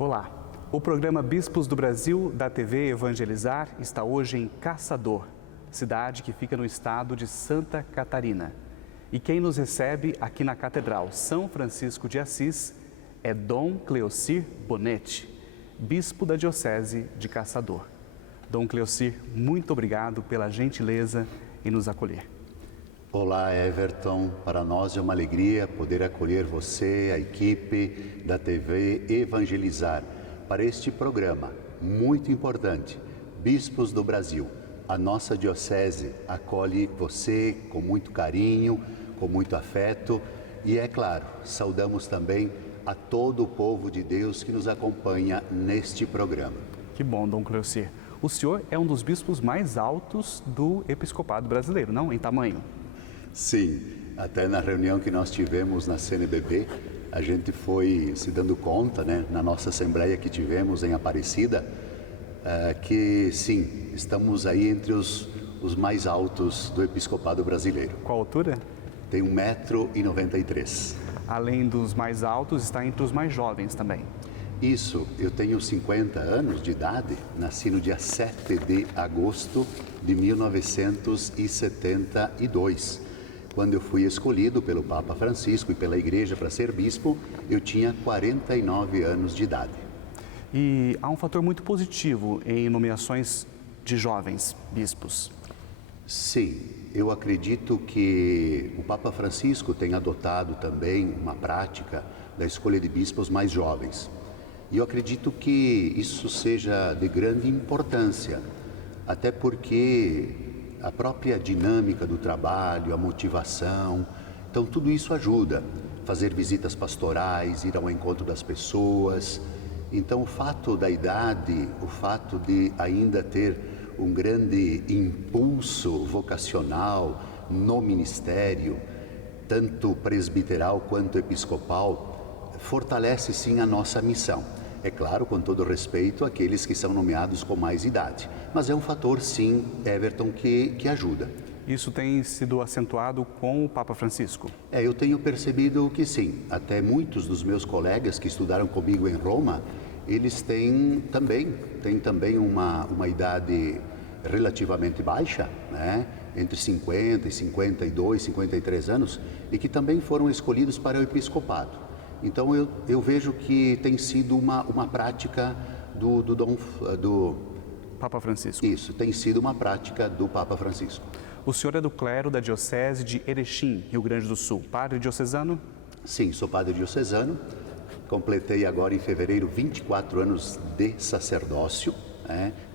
Olá, o programa Bispos do Brasil da TV Evangelizar está hoje em Caçador, cidade que fica no estado de Santa Catarina. E quem nos recebe aqui na Catedral São Francisco de Assis é Dom Cleocir Bonetti, bispo da Diocese de Caçador. Dom Cleocir, muito obrigado pela gentileza em nos acolher. Olá, Everton. Para nós é uma alegria poder acolher você, a equipe da TV Evangelizar, para este programa muito importante, Bispos do Brasil. A nossa diocese acolhe você com muito carinho, com muito afeto e, é claro, saudamos também a todo o povo de Deus que nos acompanha neste programa. Que bom, Dom Cleocir. O senhor é um dos bispos mais altos do episcopado brasileiro, não? Em tamanho. Sim, até na reunião que nós tivemos na CNBB, a gente foi se dando conta, né, na nossa assembleia que tivemos em Aparecida, que sim, estamos aí entre os mais altos do episcopado brasileiro. Qual a altura? Tem 1,93 m. Além dos mais altos, está entre os mais jovens também. Isso, eu tenho 50 anos de idade, nasci no dia 7 de agosto de 1972. Quando eu fui escolhido pelo Papa Francisco e pela Igreja para ser bispo, eu tinha 49 anos de idade. E há um fator muito positivo em nomeações de jovens bispos. Sim, eu acredito que o Papa Francisco tem adotado também uma prática da escolha de bispos mais jovens. E eu acredito que isso seja de grande importância, até porque a própria dinâmica do trabalho, a motivação, então tudo isso ajuda. Fazer visitas pastorais, ir ao encontro das pessoas. Então o fato da idade, o fato de ainda ter um grande impulso vocacional no ministério, tanto presbiteral quanto episcopal, fortalece sim a nossa missão. É claro, com todo respeito àqueles que são nomeados com mais idade, mas é um fator sim, Everton, que ajuda. Isso tem sido acentuado com o Papa Francisco? Eu tenho percebido que sim, até muitos dos meus colegas que estudaram comigo em Roma, eles têm também uma idade relativamente baixa, né? Entre 50 e 52, 53 anos, e que também foram escolhidos para o episcopado. Então eu vejo que tem sido uma prática do Papa Francisco. Isso, tem sido uma prática do Papa Francisco. O senhor é do clero da Diocese de Erechim, Rio Grande do Sul, padre diocesano? Sim, sou padre diocesano. Completei agora em fevereiro 24 anos de sacerdócio.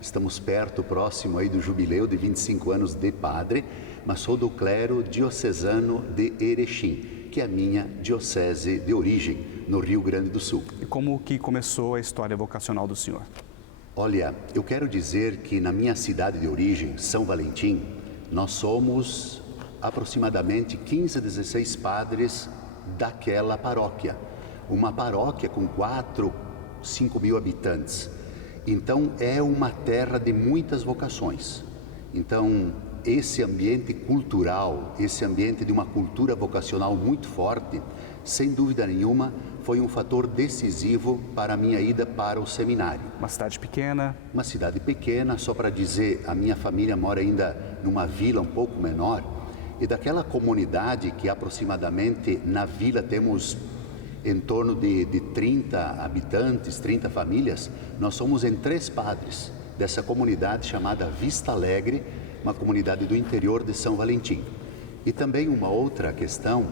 Estamos próximo aí do jubileu de 25 anos de padre, mas sou do clero diocesano de Erechim, que é a minha diocese de origem, no Rio Grande do Sul. E como que começou a história vocacional do senhor? Olha, eu quero dizer que na minha cidade de origem, São Valentim, nós somos aproximadamente 15 a 16 padres daquela paróquia. Uma paróquia com 5 mil habitantes. Então é uma terra de muitas vocações. Então esse ambiente cultural, esse ambiente de uma cultura vocacional muito forte, sem dúvida nenhuma, foi um fator decisivo para a minha ida para o seminário. Uma cidade pequena? Uma cidade pequena, só para dizer, a minha família mora ainda numa vila um pouco menor, e daquela comunidade que aproximadamente na vila temos em torno de 30 habitantes, 30 famílias, nós somos em 3 padres dessa comunidade chamada Vista Alegre, uma comunidade do interior de São Valentim. E também uma outra questão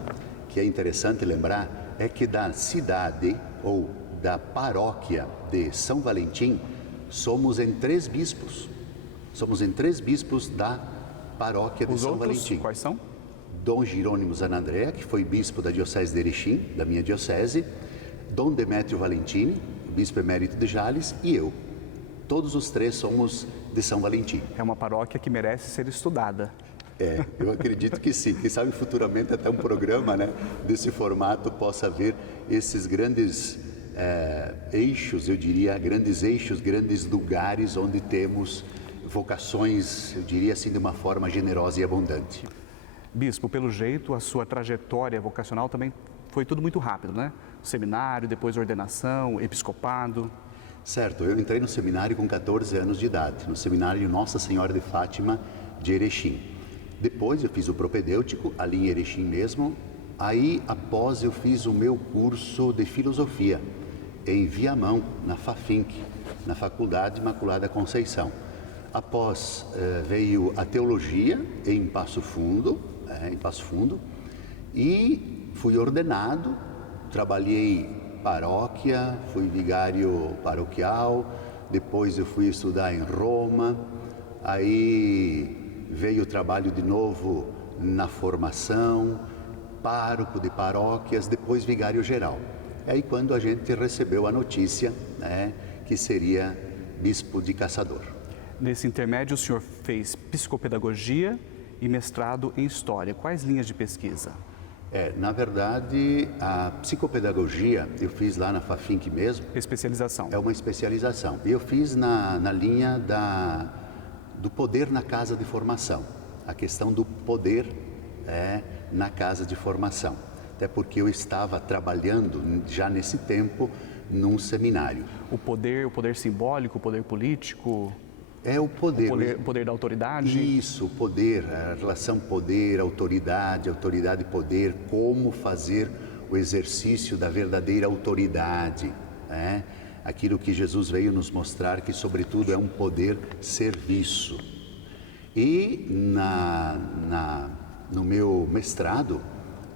que é interessante lembrar é que da cidade ou da paróquia de São Valentim somos em 3 bispos. Somos em 3 bispos da paróquia de São Valentim. Quais são? Dom Jerônimo Zanandrea, que foi bispo da Diocese de Erechim, da minha diocese, Dom Demétrio Valentini, bispo emérito de Jales, e eu. Todos os 3 somos de São Valentim. É uma paróquia que merece ser estudada. Eu acredito que sim. Quem sabe futuramente até um programa, né, desse formato possa ver esses grandes eixos, eu diria, grandes lugares onde temos vocações, eu diria assim, de uma forma generosa e abundante. Bispo, pelo jeito, a sua trajetória vocacional também foi tudo muito rápido, né? Seminário, depois ordenação, episcopado. Certo, eu entrei no seminário com 14 anos de idade, no seminário Nossa Senhora de Fátima de Erechim. Depois eu fiz o propedêutico, ali em Erechim mesmo. Aí, após, eu fiz o meu curso de filosofia em Viamão, na FAFINC, na Faculdade Imaculada Conceição. Após, veio a teologia em Passo Fundo, e fui ordenado, trabalhei paróquia, fui vigário paroquial, depois eu fui estudar em Roma, aí veio o trabalho de novo na formação, pároco de paróquias, depois vigário geral. É aí quando a gente recebeu a notícia, né, que seria bispo de Caçador. Nesse intermédio, o senhor fez psicopedagogia e mestrado em História. Quais linhas de pesquisa? Na verdade, a psicopedagogia eu fiz lá na FAFINC mesmo. Especialização. É uma especialização. Eu fiz na linha do poder na casa de formação. A questão do poder na casa de formação. Até porque eu estava trabalhando já nesse tempo num seminário. O poder simbólico, o poder político? É o poder. O poder da autoridade? Isso, o poder, a relação poder, autoridade, poder, como fazer o exercício da verdadeira autoridade, né? Aquilo que Jesus veio nos mostrar, que sobretudo é um poder serviço. E no meu mestrado,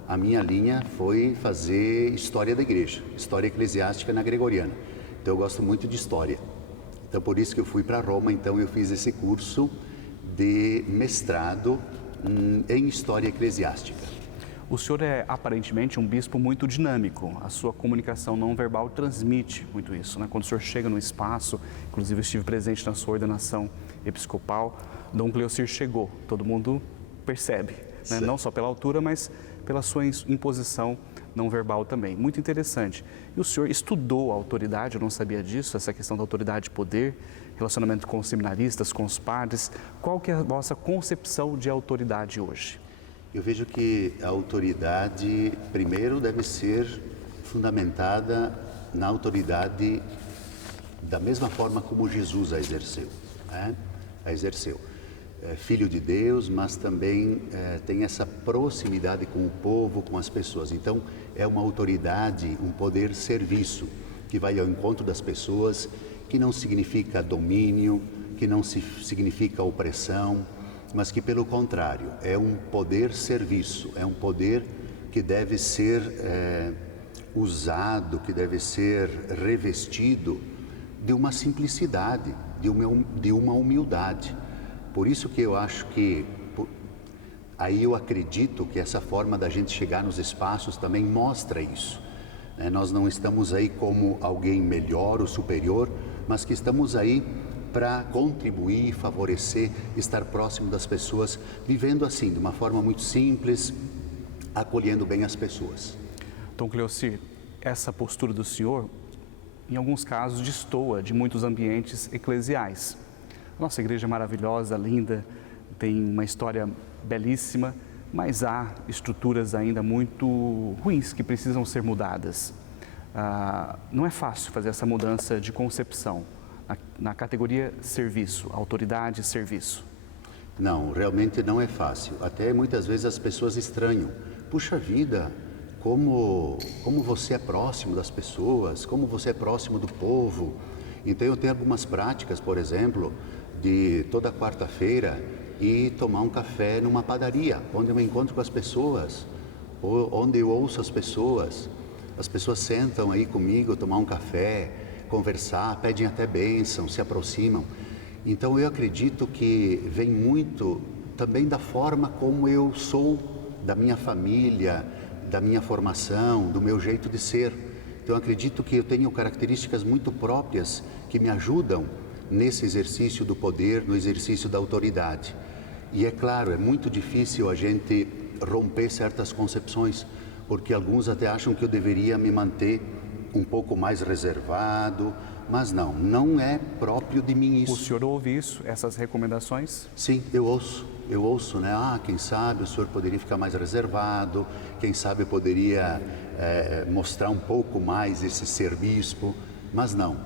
a minha linha foi fazer história da igreja, história eclesiástica na Gregoriana. Então eu gosto muito de história. Então, por isso que eu fui para Roma, então eu fiz esse curso de mestrado em História Eclesiástica. O senhor é aparentemente um bispo muito dinâmico. A sua comunicação não verbal transmite muito isso, né? Quando o senhor chega no espaço, inclusive eu estive presente na sua ordenação episcopal, Dom Cleocir chegou, todo mundo percebe, né? Não só pela altura, mas pela sua imposição não verbal também. Muito interessante. E o senhor estudou a autoridade, eu não sabia disso, essa questão da autoridade e poder, relacionamento com os seminaristas, com os padres. Qual que é a vossa concepção de autoridade hoje? Eu vejo que a autoridade, primeiro, deve ser fundamentada na autoridade da mesma forma como Jesus a exerceu, né? Filho de Deus, mas também tem essa proximidade com o povo, com as pessoas. Então, é uma autoridade, um poder serviço, que vai ao encontro das pessoas, que não significa domínio, que não significa opressão, mas que, pelo contrário, é um poder serviço, é um poder que deve ser usado, que deve ser revestido de uma simplicidade, de uma humildade. Por isso que eu acho que, aí eu acredito que essa forma da gente chegar nos espaços também mostra isso. Nós não estamos aí como alguém melhor ou superior, mas que estamos aí para contribuir, favorecer, estar próximo das pessoas, vivendo assim, de uma forma muito simples, acolhendo bem as pessoas. Dom Cleocir, essa postura do senhor, em alguns casos, destoa de muitos ambientes eclesiais. Nossa igreja é maravilhosa, linda, tem uma história belíssima, mas há estruturas ainda muito ruins que precisam ser mudadas. Não é fácil fazer essa mudança de concepção na categoria serviço, autoridade e serviço. Não, realmente não é fácil. Até muitas vezes as pessoas estranham. Puxa vida, como você é próximo das pessoas, como você é próximo do povo. Então eu tenho algumas práticas, por exemplo, de toda quarta-feira ir tomar um café numa padaria, onde eu me encontro com as pessoas, onde eu ouço as pessoas sentam aí comigo, tomar um café, conversar, pedem até bênção, se aproximam. Então eu acredito que vem muito também da forma como eu sou, da minha família, da minha formação, do meu jeito de ser. Então eu acredito que eu tenho características muito próprias que me ajudam nesse exercício do poder, no exercício da autoridade. E é claro, é muito difícil a gente romper certas concepções, porque alguns até acham que eu deveria me manter um pouco mais reservado, mas não é próprio de mim isso. O senhor ouve isso, essas recomendações? Sim, eu ouço, né? Quem sabe o senhor poderia ficar mais reservado, quem sabe eu poderia mostrar um pouco mais esse ser bispo, mas não.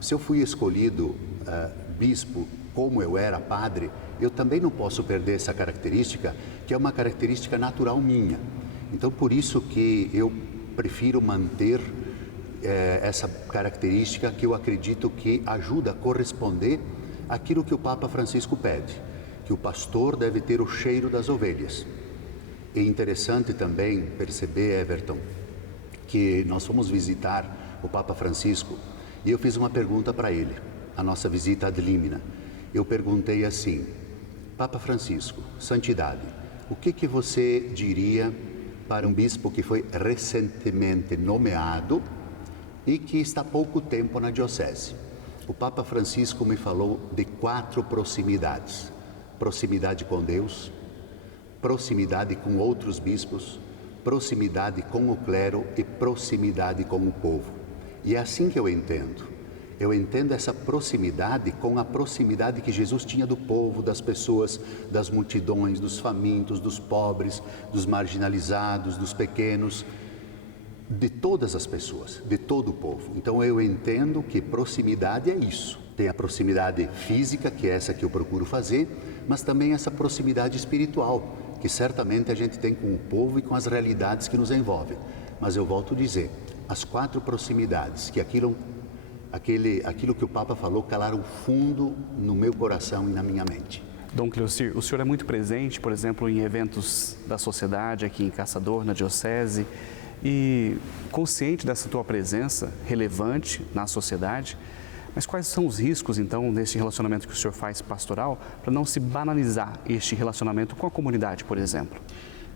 Se eu fui escolhido bispo como eu era padre, eu também não posso perder essa característica, que é uma característica natural minha. Então, por isso que eu prefiro manter essa característica que eu acredito que ajuda a corresponder àquilo que o Papa Francisco pede, que o pastor deve ter o cheiro das ovelhas. É interessante também perceber, Everton, que nós fomos visitar o Papa Francisco e eu fiz uma pergunta para ele, a nossa visita ad limina. Eu perguntei assim: Papa Francisco, santidade, o que você diria para um bispo que foi recentemente nomeado e que está há pouco tempo na diocese? O Papa Francisco me falou de 4 proximidades: proximidade com Deus, proximidade com outros bispos, proximidade com o clero e proximidade com o povo. E é assim que eu entendo. Eu entendo essa proximidade com a proximidade que Jesus tinha do povo, das pessoas, das multidões, dos famintos, dos pobres, dos marginalizados, dos pequenos, de todas as pessoas, de todo o povo. Então eu entendo que proximidade é isso. Tem a proximidade física, que é essa que eu procuro fazer, mas também essa proximidade espiritual, que certamente a gente tem com o povo e com as realidades que nos envolvem. Mas eu volto a dizer, as 4 proximidades, que aquilo que o Papa falou calaram fundo no meu coração e na minha mente. Dom Cleocir, o senhor é muito presente, por exemplo, em eventos da sociedade aqui em Caçador, na diocese, e consciente dessa tua presença relevante na sociedade, mas quais são os riscos, então, nesse relacionamento que o senhor faz pastoral, para não se banalizar este relacionamento com a comunidade, por exemplo?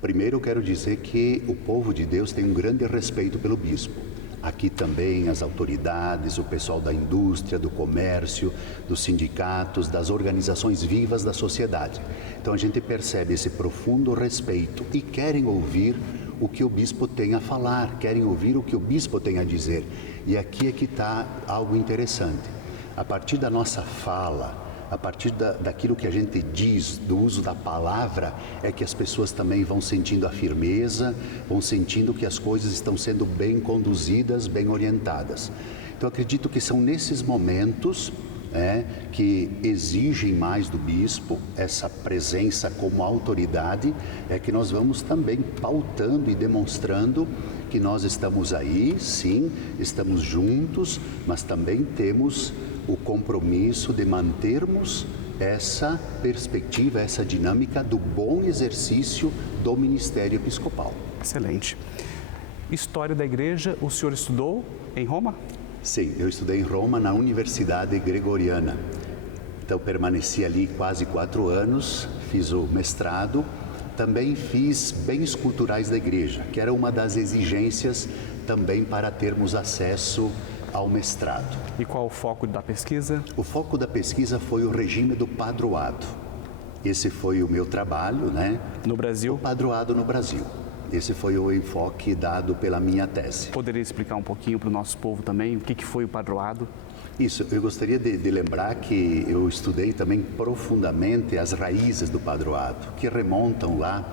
Primeiro, eu quero dizer que o povo de Deus tem um grande respeito pelo bispo. Aqui também as autoridades, o pessoal da indústria, do comércio, dos sindicatos, das organizações vivas da sociedade. Então a gente percebe esse profundo respeito e querem ouvir o que o bispo tem a falar, querem ouvir o que o bispo tem a dizer. E aqui é que está algo interessante. A partir da nossa fala, a partir daquilo que a gente diz, do uso da palavra, é que as pessoas também vão sentindo a firmeza, vão sentindo que as coisas estão sendo bem conduzidas, bem orientadas. Então, acredito que são nesses momentos que exigem mais do bispo, essa presença como autoridade, que nós vamos também pautando e demonstrando que nós estamos aí, sim, estamos juntos, mas também temos o compromisso de mantermos essa perspectiva, essa dinâmica do bom exercício do ministério episcopal. Excelente. História da Igreja, o senhor estudou em Roma? Sim, eu estudei em Roma, na Universidade Gregoriana. Então, permaneci ali quase 4 anos, fiz o mestrado. Também fiz bens culturais da igreja, que era uma das exigências também para termos acesso ao mestrado. E qual o foco da pesquisa? O foco da pesquisa foi o regime do padroado. Esse foi o meu trabalho, né? No Brasil? O padroado no Brasil. Esse foi o enfoque dado pela minha tese. Poderia explicar um pouquinho para o nosso povo também o que foi o padroado? Isso, eu gostaria de lembrar que eu estudei também profundamente as raízes do padroado, que remontam lá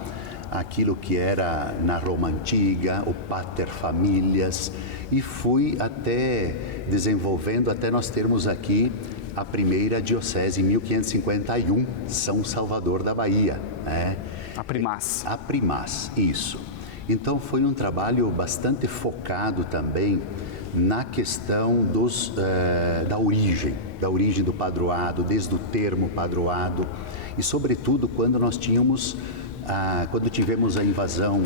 àquilo que era na Roma Antiga, o pater familias, e fui até desenvolvendo, até nós termos aqui a primeira diocese em 1551, São Salvador da Bahia. A Primaz. A Primaz, isso. Então foi um trabalho bastante focado também na questão da origem do padroado, desde o termo padroado e sobretudo quando nós quando tivemos a invasão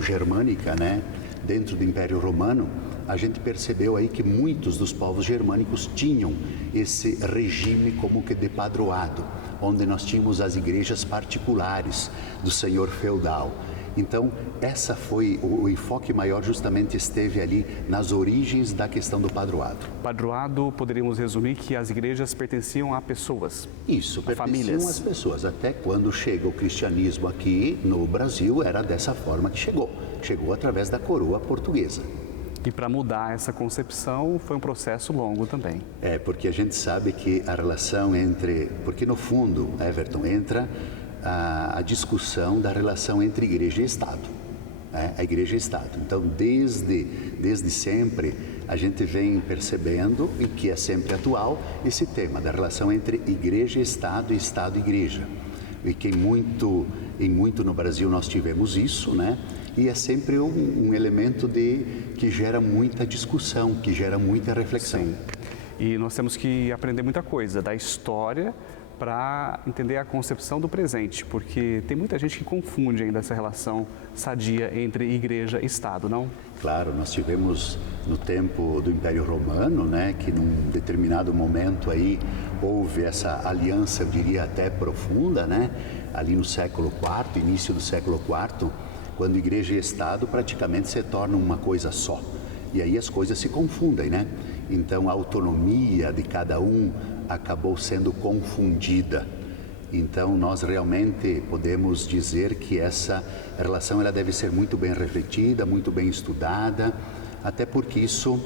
germânica, né, dentro do Império Romano, a gente percebeu aí que muitos dos povos germânicos tinham esse regime como que de padroado, onde nós tínhamos as igrejas particulares do senhor feudal. Então, essa foi o enfoque maior, justamente esteve ali nas origens da questão do padroado. Padroado, poderíamos resumir que as igrejas pertenciam a pessoas. Isso, pertenciam famílias. às pessoas. Até quando chega o cristianismo aqui no Brasil, era dessa forma que chegou. Chegou através da coroa portuguesa. E para mudar essa concepção foi um processo longo também. Porque a gente sabe que a relação porque no fundo, Everton, entra a discussão da relação entre igreja e Estado. A igreja e Estado. Então, desde sempre, a gente vem percebendo, e que é sempre atual, esse tema da relação entre igreja e Estado e igreja. E que em muito no Brasil nós tivemos isso, né? E é sempre um elemento que gera muita discussão, que gera muita reflexão. Sim. E nós temos que aprender muita coisa da história para entender a concepção do presente, porque tem muita gente que confunde ainda essa relação sadia entre igreja e Estado, não? Claro, nós tivemos no tempo do Império Romano, né, que num determinado momento aí houve essa aliança, eu diria até profunda, né, ali no século IV, início do século IV, quando igreja e Estado praticamente se tornam uma coisa só. E aí as coisas se confundem, né? Então a autonomia de cada um acabou sendo confundida. Então nós realmente podemos dizer que essa relação ela deve ser muito bem refletida, muito bem estudada, até porque isso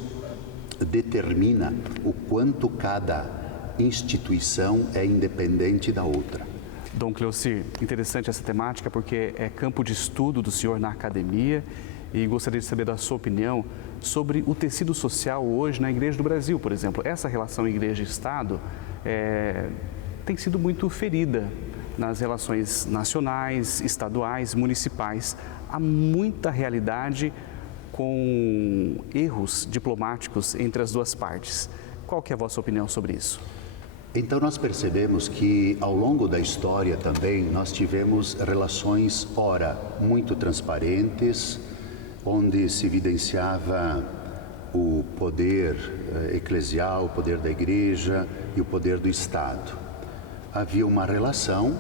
determina o quanto cada instituição é independente da outra. Dom Cleocir, interessante essa temática porque é campo de estudo do senhor na academia e gostaria de saber da sua opinião sobre o tecido social hoje na Igreja do Brasil, por exemplo. Essa relação igreja e Estado tem sido muito ferida nas relações nacionais, estaduais, municipais. Há muita realidade com erros diplomáticos entre as duas partes. Qual que é a vossa opinião sobre isso? Então nós percebemos que ao longo da história também nós tivemos relações, ora, muito transparentes, onde se evidenciava o poder eclesial, o poder da igreja e o poder do Estado. Havia uma relação,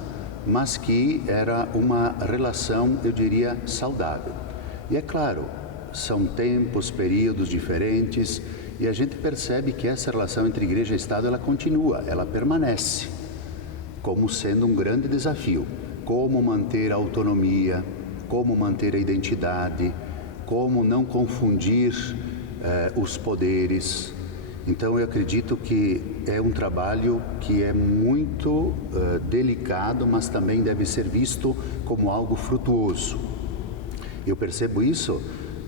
mas que era uma relação, eu diria, saudável. E é claro, são tempos, períodos diferentes, e a gente percebe que essa relação entre igreja e Estado, ela continua, ela permanece, como sendo um grande desafio. Como manter a autonomia, como manter a identidade, como não confundir os poderes. Então eu acredito que é um trabalho que é muito delicado, mas também deve ser visto como algo frutuoso. Eu percebo isso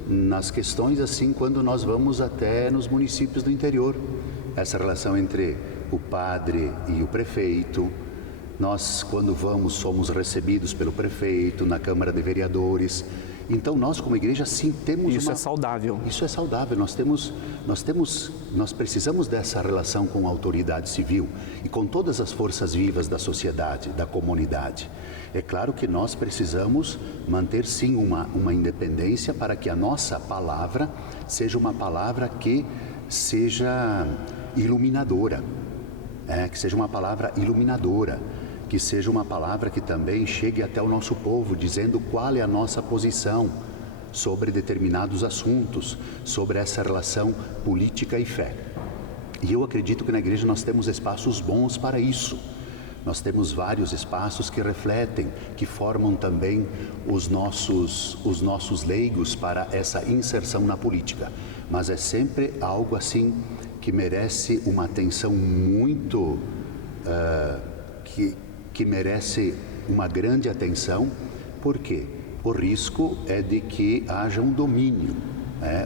nas questões assim quando nós vamos até nos municípios do interior. Essa relação entre o padre e o prefeito. Nós, quando vamos, somos recebidos pelo prefeito na Câmara de Vereadores. Então nós como igreja sim temos Isso é saudável. Isso é saudável. Nós precisamos dessa relação com a autoridade civil e com todas as forças vivas da sociedade, da comunidade. É claro que nós precisamos manter sim uma independência para que a nossa palavra seja uma palavra que seja iluminadora, que seja uma palavra iluminadora, que seja uma palavra que também chegue até o nosso povo, dizendo qual é a nossa posição sobre determinados assuntos, sobre essa relação política e fé. E eu acredito que na igreja nós temos espaços bons para isso. Nós temos vários espaços que refletem, que formam também os nossos leigos para essa inserção na política. Mas é sempre algo assim que merece uma atenção muito, que merece uma grande atenção. Por quê? O risco é de que haja um domínio,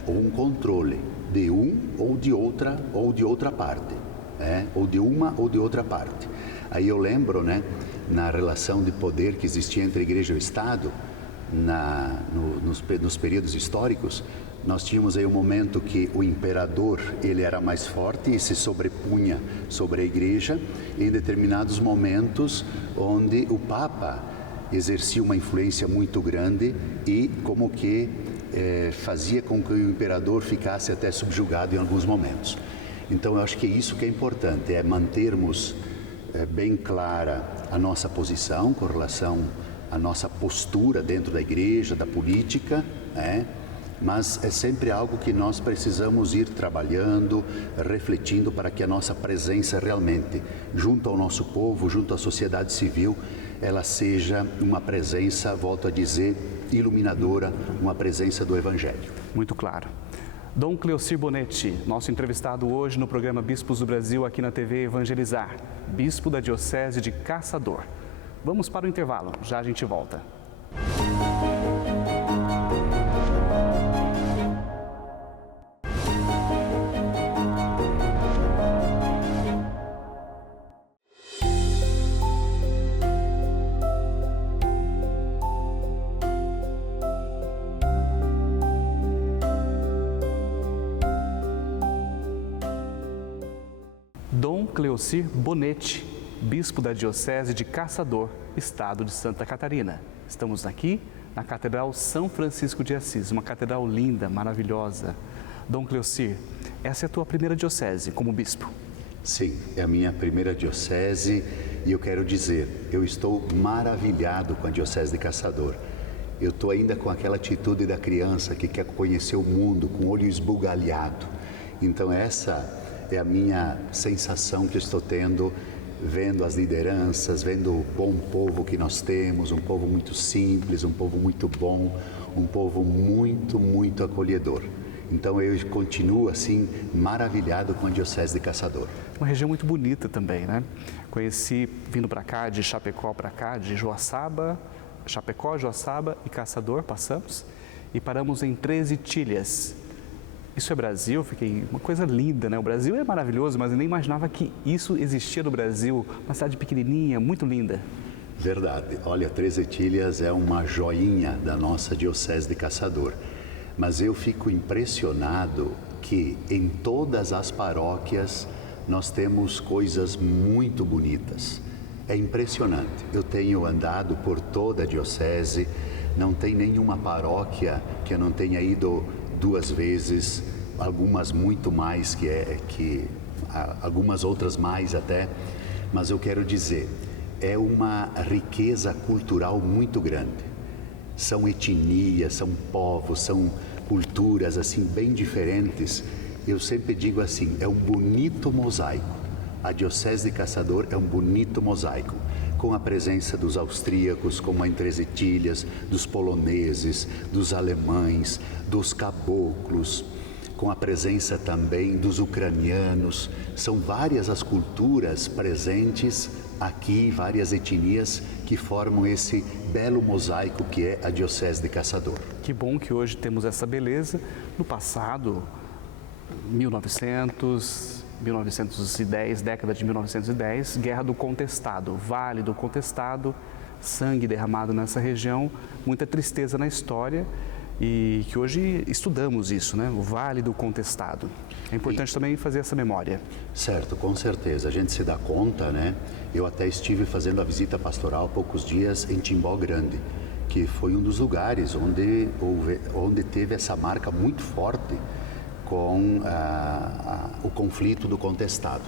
ou um controle de ou de outra parte, ou de uma ou de outra parte. Aí eu lembro, na relação de poder que existia entre a igreja e o Estado, nos períodos históricos, nós tínhamos aí um momento que o imperador, ele era mais forte e se sobrepunha sobre a igreja, e em determinados momentos onde o Papa exercia uma influência muito grande e como que fazia com que o imperador ficasse até subjugado em alguns momentos. Então eu acho que é isso que é importante, é mantermos bem clara a nossa posição com relação à nossa postura dentro da igreja, da política, mas é sempre algo que nós precisamos ir trabalhando, refletindo para que a nossa presença realmente, junto ao nosso povo, junto à sociedade civil, ela seja uma presença, volto a dizer, iluminadora, uma presença do Evangelho. Muito claro. Dom Cleocir Bonetti, nosso entrevistado hoje no programa Bispos do Brasil aqui na TV Evangelizar, bispo da Diocese de Caçador. Vamos para o intervalo, já a gente volta. Dom Cleocir Bonetti, bispo da Diocese de Caçador, estado de Santa Catarina. Estamos aqui na Catedral São Francisco de Assis, uma catedral linda, maravilhosa. Dom Cleocir, essa é a tua primeira diocese como bispo? Sim, é a minha primeira diocese e eu quero dizer, eu estou maravilhado com a Diocese de Caçador. Eu estou ainda com aquela atitude da criança que quer conhecer o mundo com o olho esbugalhado. Então essa é a minha sensação que eu estou tendo, vendo as lideranças, vendo o bom povo que nós temos, um povo muito simples, um povo muito bom, um povo muito, muito acolhedor. Então eu continuo assim, maravilhado com a Diocese de Caçador. Uma região muito bonita também, né? Conheci, vindo para cá, de Chapecó para cá, de Chapecó, Joaçaba e Caçador, passamos, e paramos em 13 Tilhas. Isso é Brasil, fiquei uma coisa linda, né? O Brasil é maravilhoso, mas eu nem imaginava que isso existia no Brasil. Uma cidade pequenininha, muito linda. Verdade. Olha, 13 Tilhas é uma joinha da nossa Diocese de Caçador. Mas eu fico impressionado que em todas as paróquias nós temos coisas muito bonitas. É impressionante. Eu tenho andado por toda a Diocese, não tem nenhuma paróquia que eu não tenha ido 2 vezes, algumas muito mais, algumas outras mais até, mas eu quero dizer, é uma riqueza cultural muito grande. São etnias, são povos, são culturas assim bem diferentes. Eu sempre digo assim, é um bonito mosaico. A Diocese de Caçador é um bonito mosaico, com a presença dos austríacos, como em 13 Tilhas, dos poloneses, dos alemães, dos caboclos, com a presença também dos ucranianos. São várias as culturas presentes aqui, várias etnias que formam esse belo mosaico que é a Diocese de Caçador. Que bom que hoje temos essa beleza. No passado, 1910, década de 1910, Guerra do Contestado, Vale do Contestado, sangue derramado nessa região, muita tristeza na história e que hoje estudamos isso, né? O Vale do Contestado. É importante também fazer essa memória. Certo, com certeza. A gente se dá conta, né? Eu até estive fazendo a visita pastoral há poucos dias em Timbó Grande, que foi um dos lugares onde teve essa marca muito forte com o conflito do contestado.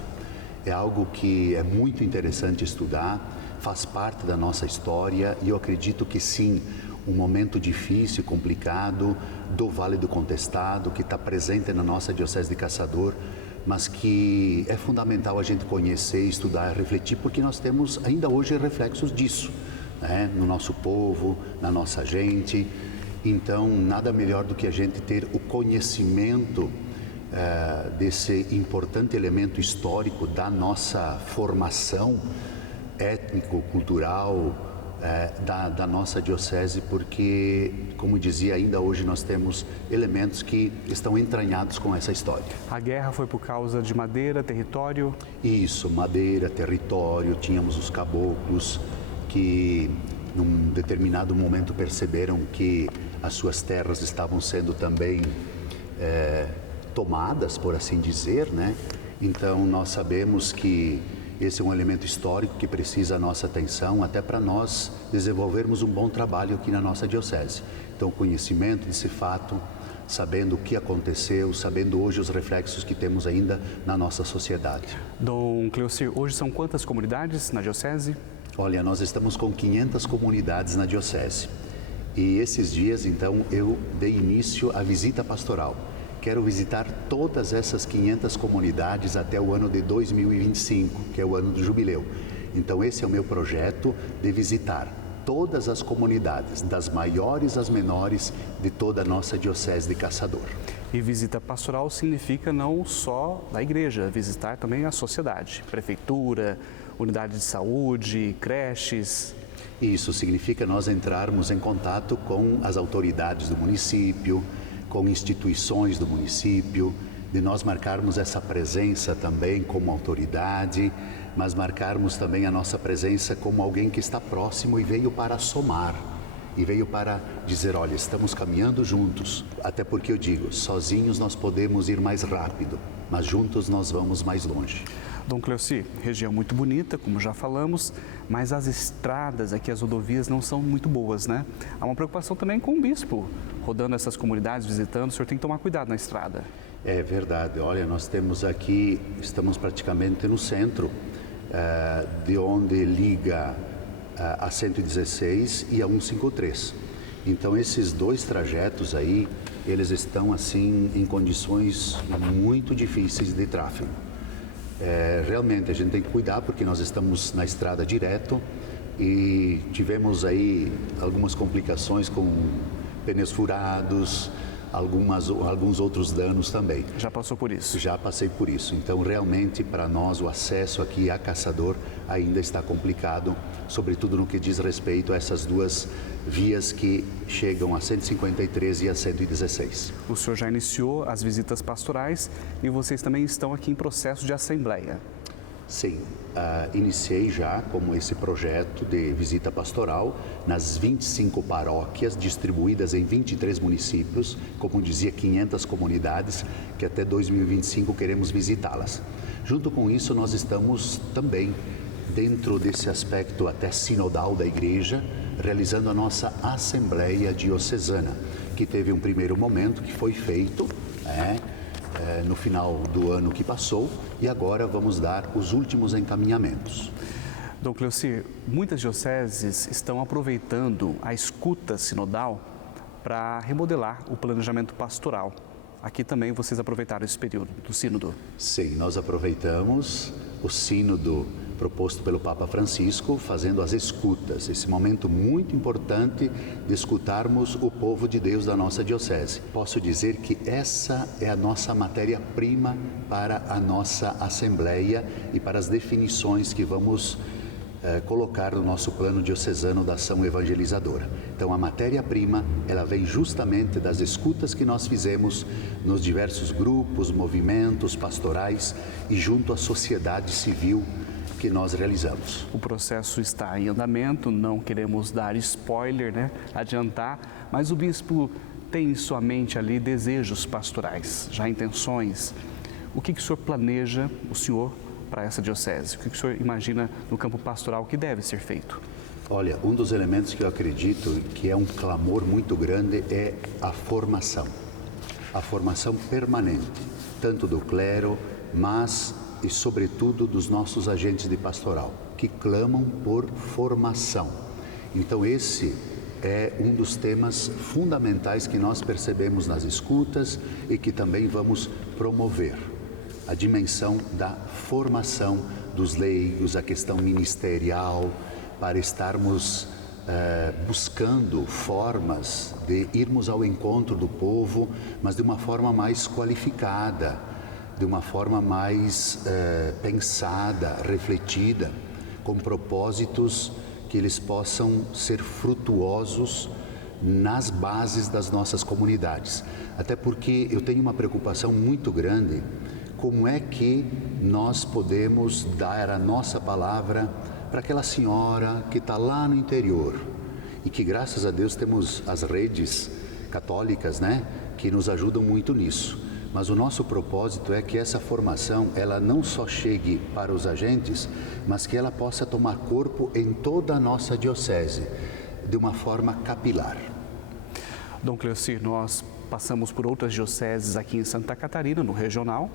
É algo que é muito interessante estudar, faz parte da nossa história e eu acredito que sim, um momento difícil, complicado do Vale do Contestado, que está presente na nossa Diocese de Caçador, mas que é fundamental a gente conhecer, estudar, refletir, porque nós temos ainda hoje reflexos disso, né? No nosso povo, na nossa gente. Então, nada melhor do que a gente ter o conhecimento desse importante elemento histórico da nossa formação étnico-cultural da nossa diocese, porque, como dizia, ainda hoje nós temos elementos que estão entranhados com essa história. A guerra foi por causa de madeira, território? Isso, madeira, território. Tínhamos os caboclos que, num determinado momento, perceberam que as suas terras estavam sendo também tomadas, por assim dizer, né? Então, nós sabemos que esse é um elemento histórico que precisa a nossa atenção, até para nós desenvolvermos um bom trabalho aqui na nossa diocese. Então, o conhecimento desse fato, sabendo o que aconteceu, sabendo hoje os reflexos que temos ainda na nossa sociedade. Dom Cleocir, hoje são quantas comunidades na diocese? Olha, nós estamos com 500 comunidades na diocese. E esses dias, então, eu dei início à visita pastoral. Quero visitar todas essas 500 comunidades até o ano de 2025, que é o ano do jubileu. Então, esse é o meu projeto de visitar todas as comunidades, das maiores às menores, de toda a nossa Diocese de Caçador. E visita pastoral significa não só da igreja, visitar também a sociedade, prefeitura, unidade de saúde, creches. Isso significa nós entrarmos em contato com as autoridades do município, com instituições do município, de nós marcarmos essa presença também como autoridade, mas marcarmos também a nossa presença como alguém que está próximo e veio para somar, e veio para dizer, olha, estamos caminhando juntos. Até porque eu digo, sozinhos nós podemos ir mais rápido, mas juntos nós vamos mais longe. Dom Cleoci, região muito bonita, como já falamos, mas as estradas aqui, as rodovias não são muito boas, né? Há uma preocupação também com o bispo, rodando essas comunidades, visitando, o senhor tem que tomar cuidado na estrada. É verdade, olha, nós temos aqui, estamos praticamente no centro, de onde liga a 116 e a 153. Então esses dois trajetos aí, eles estão assim em condições muito difíceis de tráfego. Realmente a gente tem que cuidar porque nós estamos na estrada direto e tivemos aí algumas complicações com pneus furados, alguns outros danos também. Já passou por isso? Já passei por isso. Então, realmente, para nós, o acesso aqui a Caçador ainda está complicado, sobretudo no que diz respeito a essas duas vias que chegam a 153 e a 116. O senhor já iniciou as visitas pastorais e vocês também estão aqui em processo de assembleia. Sim, iniciei já como esse projeto de visita pastoral nas 25 paróquias distribuídas em 23 municípios, como dizia, 500 comunidades, que até 2025 queremos visitá-las. Junto com isso, nós estamos também, dentro desse aspecto até sinodal da igreja, realizando a nossa Assembleia Diocesana, que teve um primeiro momento que foi feito, no final do ano que passou, e agora vamos dar os últimos encaminhamentos. Dom Cleoci, muitas dioceses estão aproveitando a escuta sinodal para remodelar o planejamento pastoral. Aqui também vocês aproveitaram esse período do sínodo? Sim, nós aproveitamos o sínodo proposto pelo Papa Francisco, fazendo as escutas, esse momento muito importante de escutarmos o povo de Deus da nossa diocese. Posso dizer que essa é a nossa matéria-prima para a nossa Assembleia e para as definições que vamos colocar no nosso plano diocesano da ação evangelizadora. Então, a matéria-prima, ela vem justamente das escutas que nós fizemos nos diversos grupos, movimentos pastorais e junto à sociedade civil que nós realizamos. O processo está em andamento, não queremos dar spoiler, né? Adiantar, mas o bispo tem em sua mente ali desejos pastorais, já intenções. O que o senhor planeja, o senhor, para essa diocese? O que o senhor imagina no campo pastoral que deve ser feito? Olha, um dos elementos que eu acredito que é um clamor muito grande é a formação permanente, tanto do clero, mas e sobretudo dos nossos agentes de pastoral, que clamam por formação. Então esse é um dos temas fundamentais que nós percebemos nas escutas e que também vamos promover. A dimensão da formação dos leigos, a questão ministerial, para estarmos buscando formas de irmos ao encontro do povo, mas de uma forma mais qualificada, de uma forma mais pensada, refletida, com propósitos que eles possam ser frutuosos nas bases das nossas comunidades. Até porque eu tenho uma preocupação muito grande, como é que nós podemos dar a nossa palavra para aquela senhora que está lá no interior e que, graças a Deus, temos as redes católicas, né, que nos ajudam muito nisso. Mas o nosso propósito é que essa formação, ela não só chegue para os agentes, mas que ela possa tomar corpo em toda a nossa diocese, de uma forma capilar. Dom Cleoci, nós passamos por outras dioceses aqui em Santa Catarina, no regional,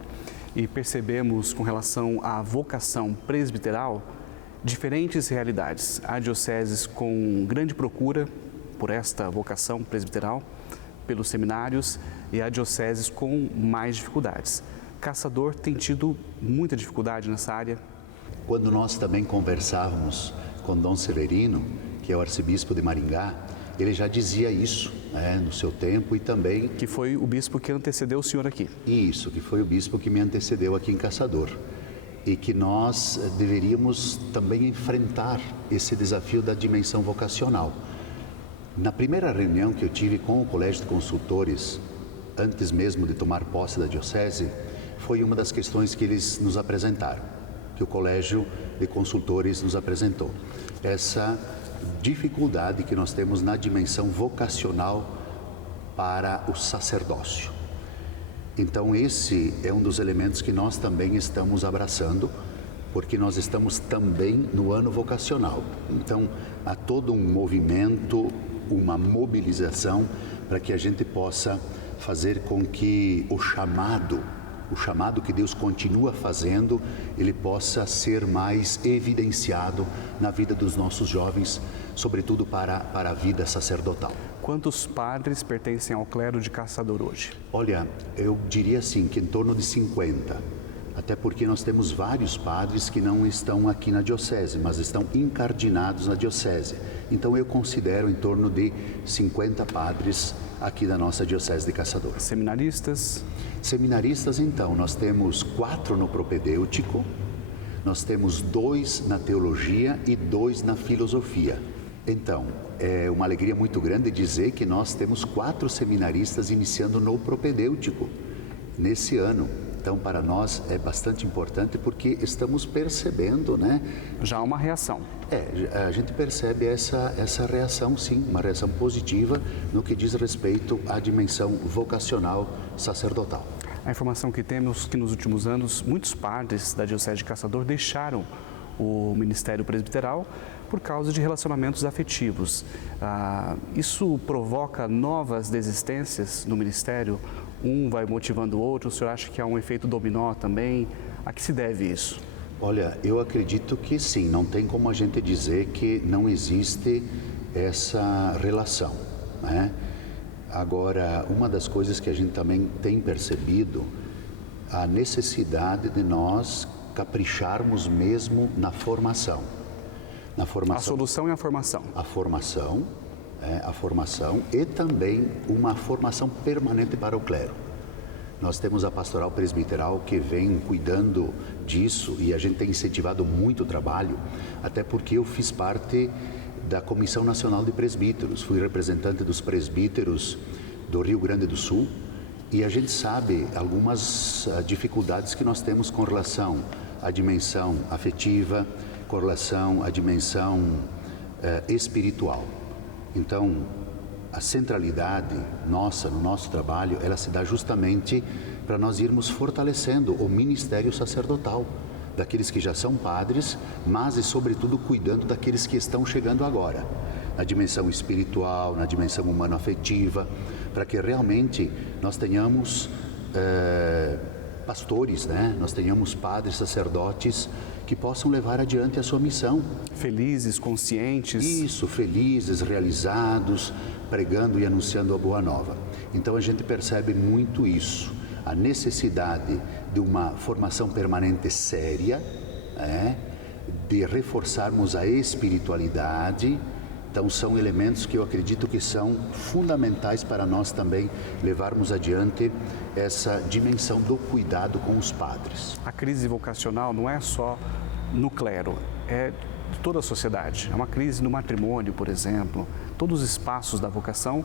e percebemos com relação à vocação presbiteral diferentes realidades. Há dioceses com grande procura por esta vocação presbiteral, pelos seminários, e há dioceses com mais dificuldades. Caçador tem tido muita dificuldade nessa área? Quando nós também conversávamos com Dom Severino, que é o arcebispo de Maringá, ele já dizia isso, né, no seu tempo e também... Que foi o bispo que antecedeu o senhor aqui. Isso, que foi o bispo que me antecedeu aqui em Caçador. E que nós deveríamos também enfrentar esse desafio da dimensão vocacional. Na primeira reunião que eu tive com o Colégio de Consultores, antes mesmo de tomar posse da diocese, foi uma das questões que eles nos apresentaram, que o Colégio de Consultores nos apresentou. Essa dificuldade que nós temos na dimensão vocacional para o sacerdócio. Então esse é um dos elementos que nós também estamos abraçando, porque nós estamos também no ano vocacional. Então há todo um movimento, uma mobilização para que a gente possa fazer com que o chamado que Deus continua fazendo, ele possa ser mais evidenciado na vida dos nossos jovens, sobretudo para a vida sacerdotal. Quantos padres pertencem ao clero de Caçador hoje? Olha, eu diria assim, que em torno de 50, até porque nós temos vários padres que não estão aqui na diocese, mas estão incardinados na diocese. Então eu considero em torno de 50 padres aqui da nossa diocese de Caçador. Seminaristas? Seminaristas, então, nós temos 4 no propedêutico, nós temos 2 na teologia e 2 na filosofia. Então, é uma alegria muito grande dizer que nós temos 4 seminaristas iniciando no propedêutico nesse ano. Então, para nós é bastante importante porque estamos percebendo, né? Já há uma reação. A gente percebe essa reação, sim, uma reação positiva no que diz respeito à dimensão vocacional sacerdotal. A informação que temos é que nos últimos anos, muitos padres da Diocese de Caçador deixaram o ministério presbiteral por causa de relacionamentos afetivos. Isso provoca novas desistências no ministério? Um vai motivando o outro? O senhor acha que há um efeito dominó também? A que se deve isso? Olha, eu acredito que sim, não tem como a gente dizer que não existe essa relação, né? Agora, uma das coisas que a gente também tem percebido, a necessidade de nós capricharmos mesmo na formação. A solução é a formação. A formação e também uma formação permanente para o clero. Nós temos a pastoral presbiteral que vem cuidando disso e a gente tem incentivado muito o trabalho, até porque eu fiz parte da Comissão Nacional de Presbíteros, fui representante dos presbíteros do Rio Grande do Sul e a gente sabe algumas dificuldades que nós temos com relação à dimensão afetiva, com relação à dimensão espiritual. Então, a centralidade nossa, no nosso trabalho, ela se dá justamente para nós irmos fortalecendo o ministério sacerdotal, daqueles que já são padres, mas e sobretudo cuidando daqueles que estão chegando agora, na dimensão espiritual, na dimensão humano-afetiva, para que realmente nós tenhamos pastores, né? Nós tenhamos padres, sacerdotes que possam levar adiante a sua missão. Felizes, conscientes. Isso, felizes, realizados, pregando e anunciando a boa nova. Então a gente percebe muito isso, a necessidade de uma formação permanente séria, de reforçarmos a espiritualidade. Então são elementos que eu acredito que são fundamentais para nós também levarmos adiante essa dimensão do cuidado com os padres. A crise vocacional não é só no clero, é de toda a sociedade. É uma crise no matrimônio, por exemplo. Todos os espaços da vocação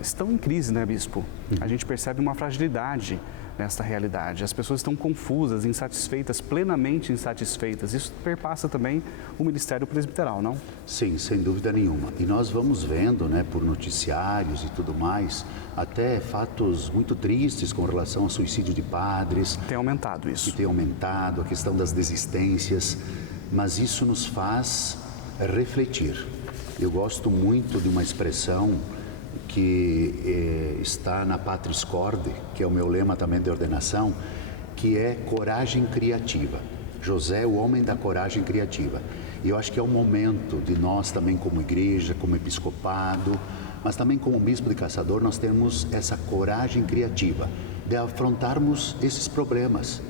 estão em crise, né, bispo? A gente percebe uma fragilidade nesta realidade. As pessoas estão confusas, insatisfeitas, plenamente insatisfeitas. Isso perpassa também o ministério presbiteral, não? Sim, sem dúvida nenhuma. E nós vamos vendo, né, por noticiários e tudo mais, até fatos muito tristes com relação ao suicídio de padres. Tem aumentado isso. Tem aumentado, a questão das desistências, mas isso nos faz refletir. Eu gosto muito de uma expressão que está na Patris Corde, que é o meu lema também de ordenação, que é coragem criativa. José, o homem da coragem criativa. E eu acho que é o momento de nós também como igreja, como episcopado, mas também como bispo de Caçador, nós temos essa coragem criativa de afrontarmos esses problemas,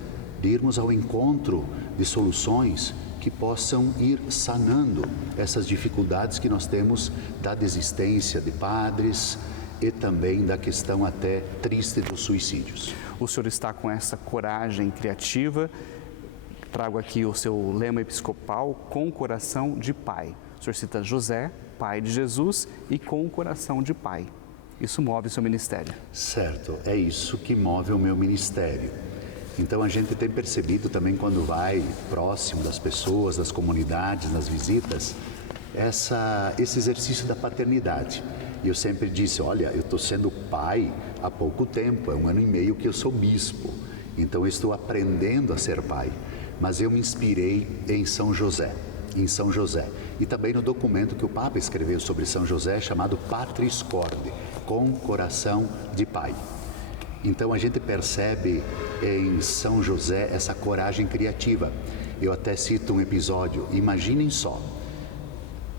de irmos ao encontro de soluções que possam ir sanando essas dificuldades que nós temos da desistência de padres e também da questão até triste dos suicídios. O senhor está com essa coragem criativa. Trago aqui o seu lema episcopal, com coração de pai. O senhor cita José, pai de Jesus, e com coração de pai. Isso move o seu ministério. Certo, é isso que move o meu ministério. Então a gente tem percebido também quando vai próximo das pessoas, das comunidades, nas visitas, esse exercício da paternidade. E eu sempre disse, olha, eu estou sendo pai há pouco tempo, é 1 ano e meio que eu sou bispo. Então eu estou aprendendo a ser pai. Mas eu me inspirei em São José. E também no documento que o Papa escreveu sobre São José, chamado Patris Corde, com coração de pai. Então a gente percebe em São José essa coragem criativa. Eu até cito um episódio, imaginem só,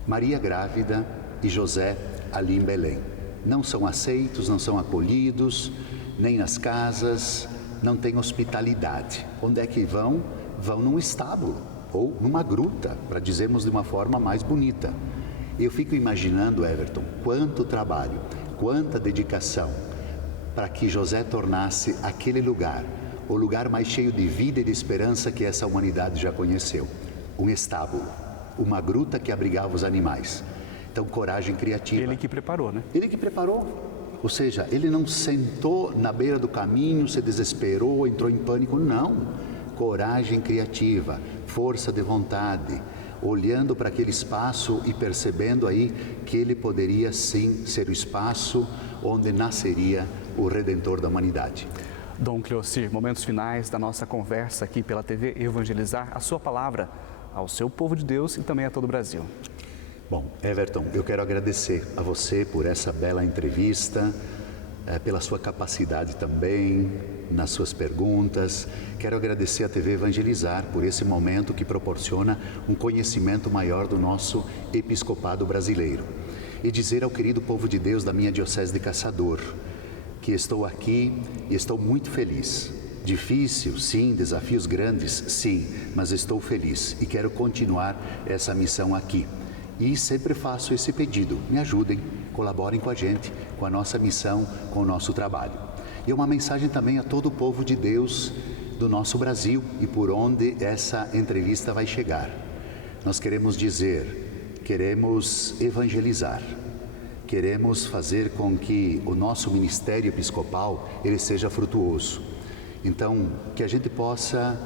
Maria grávida e José ali em Belém. Não são aceitos, não são acolhidos, nem nas casas, não tem hospitalidade. Onde é que vão? Vão num estábulo ou numa gruta, para dizermos de uma forma mais bonita. Eu fico imaginando, Everton, quanto trabalho, quanta dedicação para que José tornasse aquele lugar, o lugar mais cheio de vida e de esperança que essa humanidade já conheceu. Um estábulo, uma gruta que abrigava os animais. Então, coragem criativa. Ele que preparou, né? Ele que preparou. Ou seja, ele não sentou na beira do caminho, se desesperou, entrou em pânico, não. Coragem criativa, força de vontade, olhando para aquele espaço e percebendo aí que ele poderia sim ser o espaço onde nasceria o Redentor da humanidade. Dom Cleocir, momentos finais da nossa conversa aqui pela TV Evangelizar, a sua palavra ao seu povo de Deus e também a todo o Brasil. Bom, Everton, eu quero agradecer a você por essa bela entrevista, pela sua capacidade também, nas suas perguntas. Quero agradecer à TV Evangelizar por esse momento que proporciona um conhecimento maior do nosso episcopado brasileiro. E dizer ao querido povo de Deus da minha Diocese de Caçador que estou aqui e estou muito feliz. Difícil, sim, desafios grandes, sim, mas estou feliz e quero continuar essa missão aqui. E sempre faço esse pedido, me ajudem, colaborem com a gente, com a nossa missão, com o nosso trabalho. E uma mensagem também a todo o povo de Deus do nosso Brasil e por onde essa entrevista vai chegar. Nós queremos dizer, queremos evangelizar, queremos fazer com que o nosso ministério episcopal ele seja frutuoso. Então, que a gente possa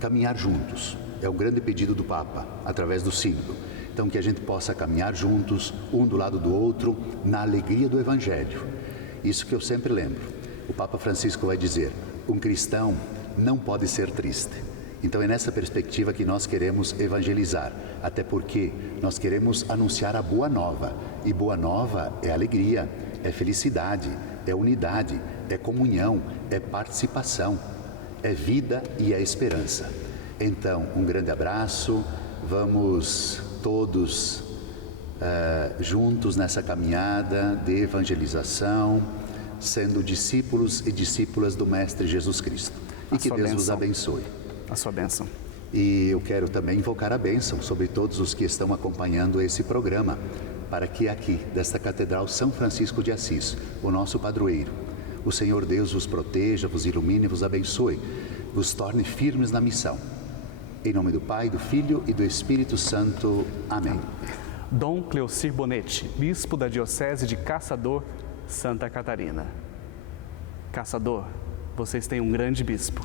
caminhar juntos, é o grande pedido do Papa, através do Sínodo. Então, que a gente possa caminhar juntos, um do lado do outro, na alegria do Evangelho. Isso que eu sempre lembro. O Papa Francisco vai dizer, um cristão não pode ser triste. Então, é nessa perspectiva que nós queremos evangelizar, até porque nós queremos anunciar a boa nova. E boa nova é alegria, é felicidade, é unidade, é comunhão, é participação, é vida e é esperança. Então, um grande abraço, vamos todos juntos nessa caminhada de evangelização, sendo discípulos e discípulas do Mestre Jesus Cristo. E que Deus vos abençoe. A sua bênção. E eu quero também invocar a bênção sobre todos os que estão acompanhando esse programa, para que aqui, desta Catedral São Francisco de Assis, o nosso padroeiro, o Senhor Deus vos proteja, vos ilumine, vos abençoe, vos torne firmes na missão. Em nome do Pai, do Filho e do Espírito Santo. Amém. Dom Cleocir Bonetti, bispo da Diocese de Caçador, Santa Catarina. Caçador, vocês têm um grande bispo.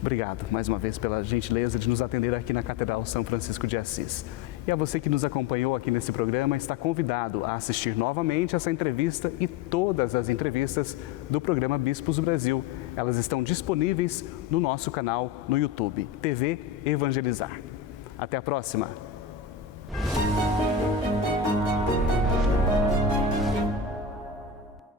Obrigado mais uma vez pela gentileza de nos atender aqui na Catedral São Francisco de Assis. E a você que nos acompanhou aqui nesse programa, está convidado a assistir novamente essa entrevista e todas as entrevistas do programa Bispos do Brasil. Elas estão disponíveis no nosso canal no YouTube, TV Evangelizar. Até a próxima!